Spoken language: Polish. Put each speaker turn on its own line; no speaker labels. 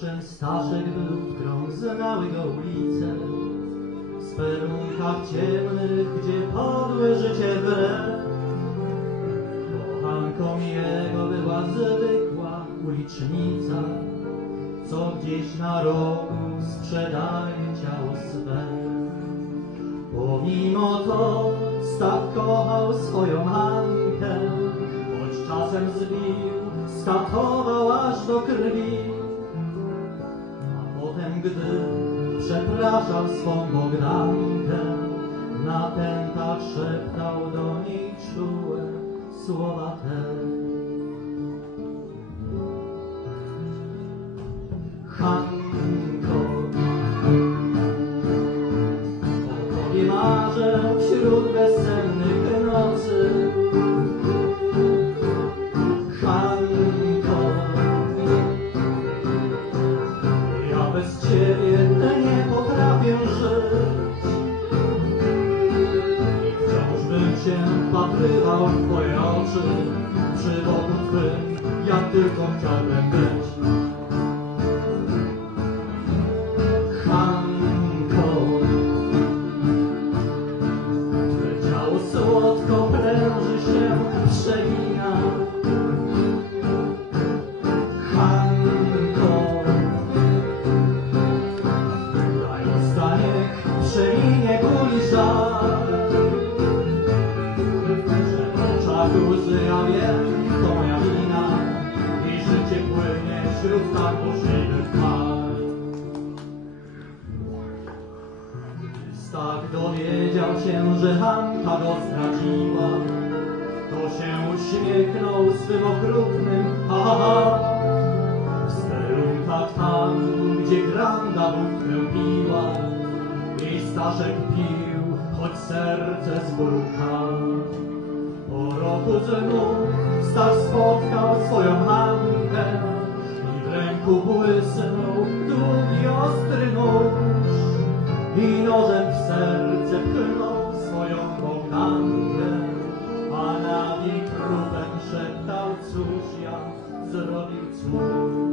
Zawsze Staszek był w krąg, znały go ulice. W spelunkach ciemnych, gdzie podłe życie wre. Kochanką jego była zwykła ulicznica, co gdzieś na rogu sprzedaje ciało swe. Pomimo to Stach kochał swoją Hankę, choć czasem zbił, skatował aż do krwi. Gdy przepraszał swą Bogdankę, na pętach szeptał do niej czułe słowa te. Bez ciebie nie potrafię żyć. Wciąż bym się wpatrywał w twoje oczy, przy boku twym, jak tylko chciałbym być. Oczach łzy, ja wiem, to moja wina i życie płynie wśród tak burzliwych fal. Tak dowiedział się, że Hanka go zdradziła, to się uśmiechnął swym okrutnym ha, ha, ha. W sterunkach tam, gdzie granda wódkę piła i Staszek pił, choć serce z bólu kał. Po roku znów Stach spotkał swoją Hankę i w ręku błysnął długi ostry nóż i nożem w serce pchnął swoją Bogdankę, a nad jej trupem szeptał, cóż ja zrobił cóż.